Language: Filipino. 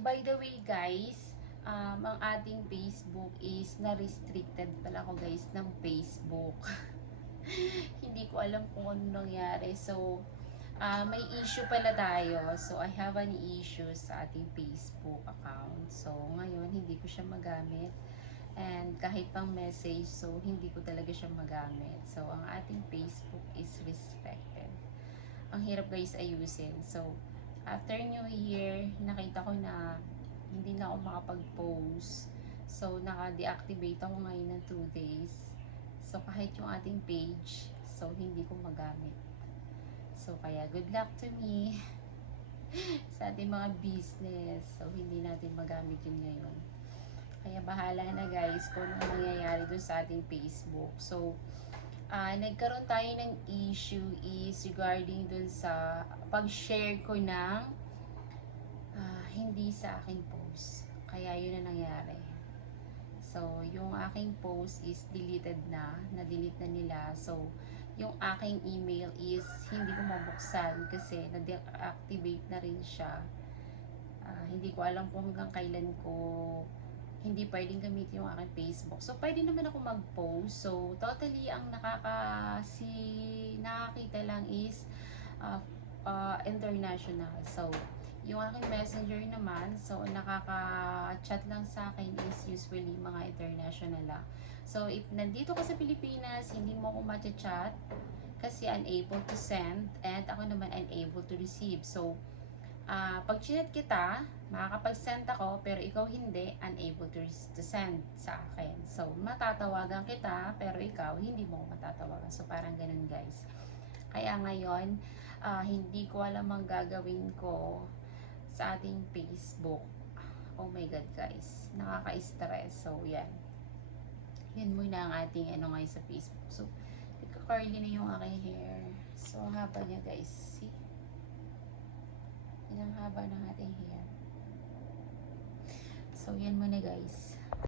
by the way guys, ang ating Facebook is na-restricted pala ko guys ng Facebook. Hindi ko alam kung ano nangyari. So, may issue pala tayo. So, I have an issue sa ating Facebook account. So, ngayon, hindi ko siya magamit. And kahit pang message, so hindi ko talaga siya magamit. So, ang ating Facebook is restricted. Ang hirap guys ayusin. So, after New Year, nakita ko na hindi na ako makapag-post. So, naka-deactivate ako ngayon ng 2 days. So, kahit yung ating page, so hindi ko magamit. So, kaya good luck to me sa ating mga business. So, hindi natin magamit yun ngayon. Kaya bahala na guys kung ano mangyayari dun sa ating Facebook. So, nagkaroon tayo ng issue is regarding dun sa pag-share ko ng hindi sa aking post. Kaya yun na nangyari. So, yung aking post is deleted na. Na-delete na nila. So, yung aking email is hindi ko mabuksan kasi na-deactivate na rin siya. Hindi ko alam kung hanggang kailan ko hindi pwedeng gamitin yung aking Facebook. So, pwede naman ako mag-post. So, totally, ang nakakita lang is international. So, yung aking messenger naman, so, nakaka-chat lang sa akin is usually mga international lang. So, if nandito ka sa Pilipinas, hindi mo ako matcha-chat kasi unable to send and ako naman unable to receive. So, pag chinat kita, makakapag-send ako, pero ikaw hindi, unable to send sa akin. So, matatawagan kita, pero ikaw, hindi mo matatawagan. So, parang ganun guys. Kaya ngayon, hindi ko alam ang gagawin ko sa ating Facebook. Oh my God guys, nakaka-stress. So, yan. Yun muna ang ating ano ngayon sa Facebook. So, nagka-curly na yung aking hair. So, haba niya guys. See? Yan ang haba ng ating hair. So, yan muna guys.